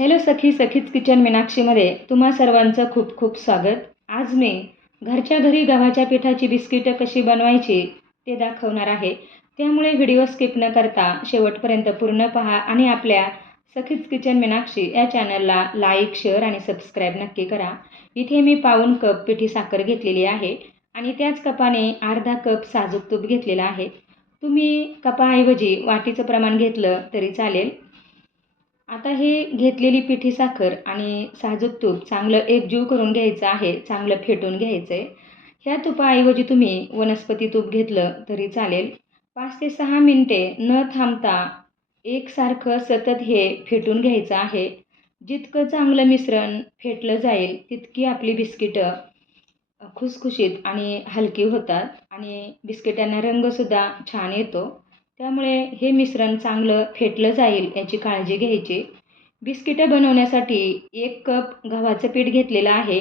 Hello सखी सखीच kitchen मीनाक्षीमध्ये तुम्हा सर्वांचं खूप खूप स्वागत. आज मी घरच्या घरी गव्हाच्या पिठाची बिस्किटं कशी बनवायची ते दाखवणार आहे. त्यामुळे व्हिडिओ स्किप न करता शेवटपर्यंत पूर्ण पहा आणि आपल्या सखीच किचन मीनाक्षी या चॅनलला लाईक शेअर आणि सबस्क्राईब नक्की करा. इथे मी पाऊन कप पिठी साखर घेतलेली आहे आणि त्याच कपाने अर्धा कप साजूक तूप घेतलेला आहे. तुम्ही कपाऐवजी वाटीचं प्रमाण घेतलं तरी चालेल. आता हे घेतलेली पिठी साखर आणि साजूक तूप चांगलं एकजीव करून घ्यायचं आहे चांगलं फेटून घ्यायचं आहे ह्या तुपाऐवजी तुम्ही वनस्पती तूप घेतलं तरी चालेल. पाच ते सहा मिनटे न थांबता एकसारखं सतत हे फेटून घ्यायचं आहे. जितकं चांगलं मिश्रण फेटलं जाईल तितकी आपली बिस्किटं खुसखुशीत आणि हलकी होतात आणि बिस्किटांना रंगसुद्धा छान येतो. त्यामुळे हे मिश्रण चांगलं फेटलं जाईल याची काळजी घ्यायची. बिस्किटं बनवण्यासाठी एक कप गव्हाचं पीठ घेतलेलं आहे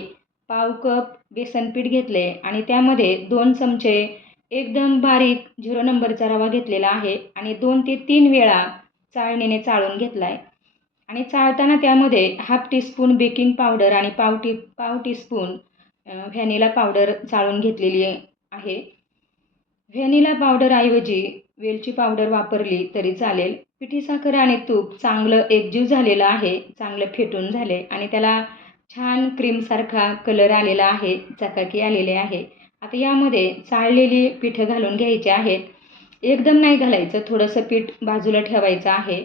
पाव कप बेसन पीठ घेतले आणि त्यामध्ये दोन चमचे एकदम बारीक झिरो नंबरचा रवा घेतलेला आहे आणि दोन ते तीन वेळा चाळणीने चाळून घेतला आहे आणि चाळताना त्यामध्ये हाफ टीस्पून बेकिंग पावडर आणि पाव टी पाव टीस्पून व्हॅनिला पावडर चाळून घेतलेली आहे. व्हॅनिला पावडरऐवजी वेलची पावडर वापरली तरी चालेल. पिठी साखर आणि तूप चांगलं एकजीव झालेलं आहे चांगलं फेटून झाले आणि त्याला छान क्रीमसारखा कलर आलेला आहे चकाकी आलेले आहे. आता यामध्ये चाळलेली पिठं घालून घ्यायची आहेत. एकदम नाही घालायचं थोडंसं पीठ बाजूला ठेवायचं आहे.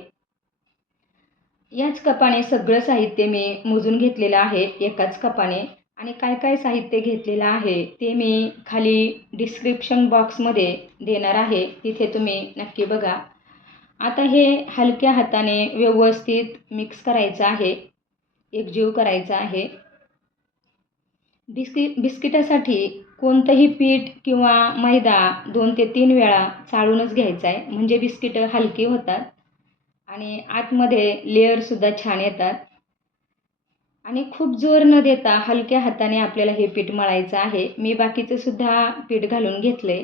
याच कपाने सगळं साहित्य मी मोजून घेतलेलं आहे एकाच कपाने. आणि काय काय साहित्य घेतलेलं आहे ते मी खाली डिस्क्रिप्शन बॉक्समध्ये देणार आहे. तिथे तुम्ही नक्की बघा. आता हे हलक्या हाताने व्यवस्थित मिक्स करायचं आहे. एकजीव करायचा आहे. बिस्कि बिस्किटासाठी कोणतंही पीठ किंवा मैदा दोन ते तीन वेळा चाळूनच घ्यायचा आहे. म्हणजे बिस्किटं हलकी होतात आणि आतमध्ये लेअरसुद्धा छान येतात. आणि खूप जोर न देता हलक्या हाताने आपल्याला हे पीठ मळायचं आहे. मी बाकीचं सुद्धा पीठ घालून घेतलं आहे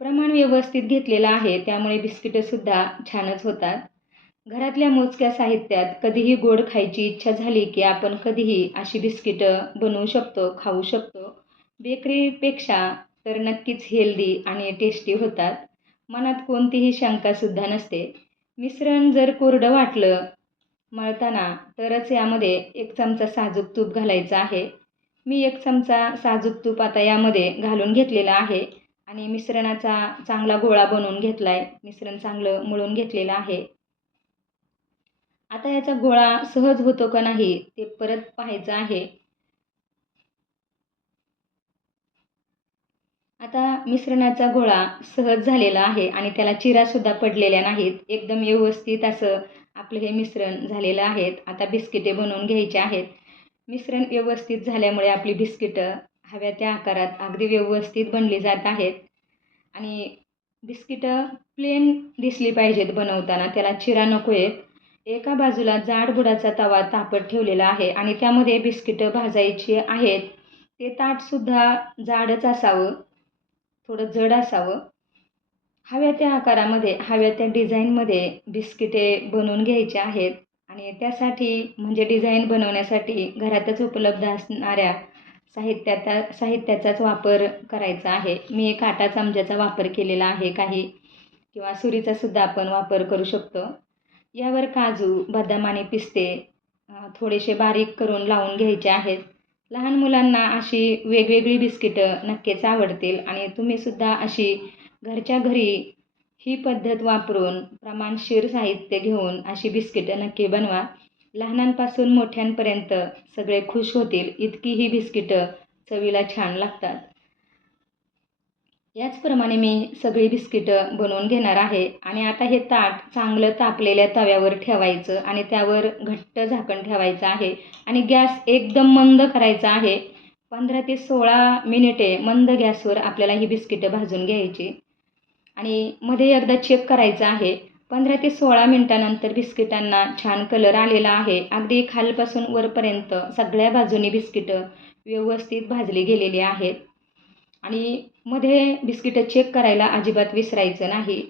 प्रमाण व्यवस्थित घेतलेलं आहे त्यामुळे बिस्किटंसुद्धा छानच होतात. घरातल्या मोजक्या साहित्यात कधीही गोड खायची इच्छा झाली की आपण कधीही अशी बिस्किटं बनवू शकतो खाऊ शकतो. बेकरीपेक्षा तर नक्कीच हेल्दी आणि टेस्टी होतात. मनात कोणतीही शंकासुद्धा नसते. मिश्रण जर कोरडं वाटलं मळताना तरच यामध्ये एक चमचा साजूक तूप घालायचं आहे. मी एक चमचा साजूक तूप आता यामध्ये घालून घेतलेला आहे आणि मिश्रणाचा चांगला गोळा बनवून घेतला आहे मिश्रण चांगलं मळून घेतलेलं आहे. आता याचा गोळा सहज होतो का नाही ते परत पाहायचं आहे. आता मिश्रणाचा गोळा सहज झालेला आहे आणि त्याला चिरासुद्धा पडलेल्या नाहीत. एकदम व्यवस्थित असं आपलं हे मिश्रण झालेलं आहेत. आता बिस्किटे बनवून घ्यायचे आहेत. मिश्रण व्यवस्थित झाल्यामुळे आपली बिस्किटं हव्या त्या आकारात अगदी व्यवस्थित बनली जात आहेत. आणि बिस्किटं प्लेन दिसली पाहिजेत बनवताना. त्याला चिरा नको आहेत एका बाजूला जाडबुडाचा तवा तापत ठेवलेला आहे आणि त्यामध्ये बिस्किटं भाजायची आहेत. ते ताटसुद्धा जाडच असावं. थोडं जड असावं. हव्या त्या आकारामध्ये हव्या त्या डिझाईनमध्ये बिस्किटे बनवून घ्यायचे आहेत. आणि त्यासाठी म्हणजे डिझाईन बनवण्यासाठी घरातच उपलब्ध असणाऱ्या साहित्याचा साहित्याचाच वापर करायचा आहे. मी एक आटा चमच्याचा वापर केलेला आहे काही किंवा सुरीचासुद्धा आपण वापर करू शकतो. यावर काजू बदाम आणि पिस्ते थोडेसे बारीक करून लावून घ्यायचे आहेत. लहान मुलांना अशी वेगवेगळी बिस्किटं नक्कीच आवडतील. आणि तुम्हीसुद्धा अशी घरच्या घरी ही पद्धत वापरून प्रमाणशीर साहित्य घेऊन अशी बिस्किटं नक्की बनवा. लहानांपासून मोठ्यांपर्यंत सगळे खुश होतील इतकी ही बिस्किटं चवीला छान लागतात. याचप्रमाणे मी सगळी बिस्किटं बनवून घेणार आहे आणि आता हे ताट चांगलं तापलेल्या तव्यावर ठेवायचं आणि त्यावर घट्ट झाकण ठेवायचं आहे आणि गॅस एकदम मंद करायचा आहे. पंधरा ते सोळा मिनिटे मंद गॅसवर आपल्याला ही बिस्किटं भाजून घ्यायची. आणि मध्ये एकदा चेक करायचं आहे. पंधरा ते सोळा मिनटानंतर बिस्किटांना छान कलर आलेला आहे. अगदी खालपासून वरपर्यंत सगळ्या बाजूनी बिस्किटं व्यवस्थित भाजली गेलेली आहेत. आणि मध्ये बिस्किटं चेक करायला अजिबात विसरायचं नाही.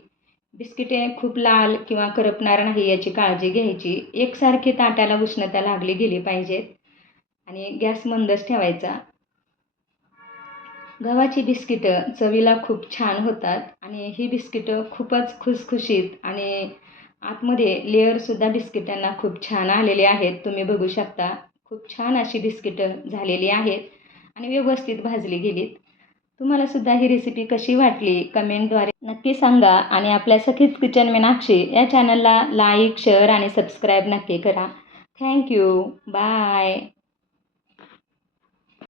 बिस्किटे खूप लाल किंवा करपणार नाही याची काळजी घ्यायची. एकसारखी ताटाला उष्णता लागली गेली पाहिजेत. आणि गॅस मंदच ठेवायचा. गव्हाची बिस्किटं चवीला खूप छान होतात आणि ही बिस्किटं खूपच खुसखुशीत आणि आतमध्ये लेअरसुद्धा बिस्किटांना खूप छान आलेले आहेत. तुम्ही बघू शकता खूप छान अशी बिस्किटं झालेली आहेत आणि व्यवस्थित भाजली गेलीत. तुम्हाला सुद्धा ही रेसिपी कशी वाटली कमेंटद्वारे नक्की सांगा आणि आपल्या सखीच किचन मीनाक्षी या चॅनलला लाईक शेअर आणि सबस्क्राईब नक्की करा. Thank you bye